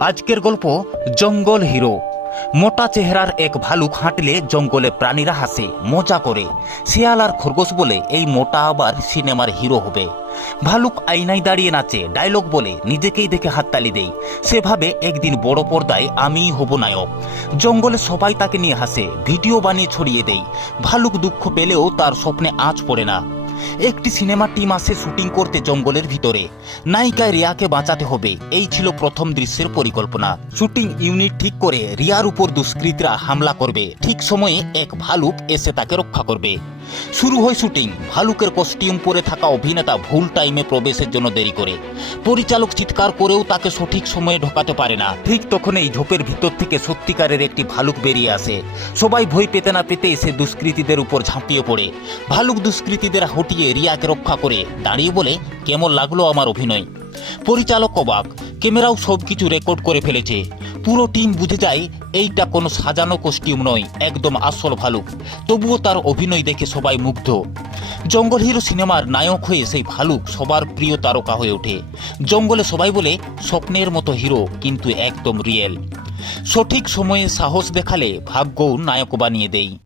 আজকের গল্প, জঙ্গল হিরো। মোটা চেহারার এক ভালুক হাঁটলে জঙ্গলে প্রাণীরা হাসে, মজা করে। শিয়াল আর খরগোশ বলে এই মোটা আবার সিনেমার হিরো হবে। ভালুক আইনায় দাঁড়িয়ে নাচে, ডায়লগ বলে, নিজেকেই দেখে হাততালি দেই। সেভাবে একদিন বড় পর্দায় আমিই হব নায়ক। জঙ্গলে সবাই তাকে নিয়ে হাসে, ভিডিও বানিয়ে ছড়িয়ে দেই। ভালুক দুঃখ পেলেও তার স্বপ্নে আঁচ পড়ে না। একটি সিনেমা টিম আসে শুটিং করতে জঙ্গলের ভিতরে। নায়িকায় রিয়াকে বাঁচাতে হবে, এই ছিল প্রথম দৃশ্যের পরিকল্পনা। শুটিং ইউনিট ঠিক করে রিয়ার উপর দুষ্কৃতীরা হামলা করবে, ঠিক সময়ে এক ভালুক এসে তাকে রক্ষা করবে। শুরু হয় শুটিং। ভালুকের কস্টিউম পরে থাকা অভিনেতা ভুল টাইমে প্রবেশের জন্য দেরি করে। পরিচালক চিৎকার করেও তাকে সঠিক সময়ে ঢোকাতে পারে না। ঠিক তখন এই ঝোপের ভিতর থেকে সত্যিকারের একটি ভালুক বেরিয়ে আসে। সবাই ভয় পেতে না পেতে এসে দুষ্কৃতীদের উপর ঝাঁপিয়ে পড়ে। ভালুক দুষ্কৃতীদের হটিয়ে রিয়াকে রক্ষা করে। দাঁড়িয়ে বলে, কেমন লাগল আমার অভিনয়? পরিচালক অবাক। ক্যামেরাও সব কিছু রেকর্ড করে ফেলেছে। পুরো টিম বুঝে যায়, এইটা কোনো সাজানো কস্টিউম নয়, একদম আসল ভালুক। তবুও তার অভিনয় দেখে সবাই মুগ্ধ। জঙ্গল হিরো সিনেমার নায়ক হয়ে সেই ভালুক সবার প্রিয় তারকা হয়ে ওঠে। জঙ্গলে সবাই বলে, স্বপ্নের মতো হিরো, কিন্তু একদম রিয়েল সঠিক সময়ে সাহস দেখালে ভাগ্যও নায়ক বানিয়ে দেয়।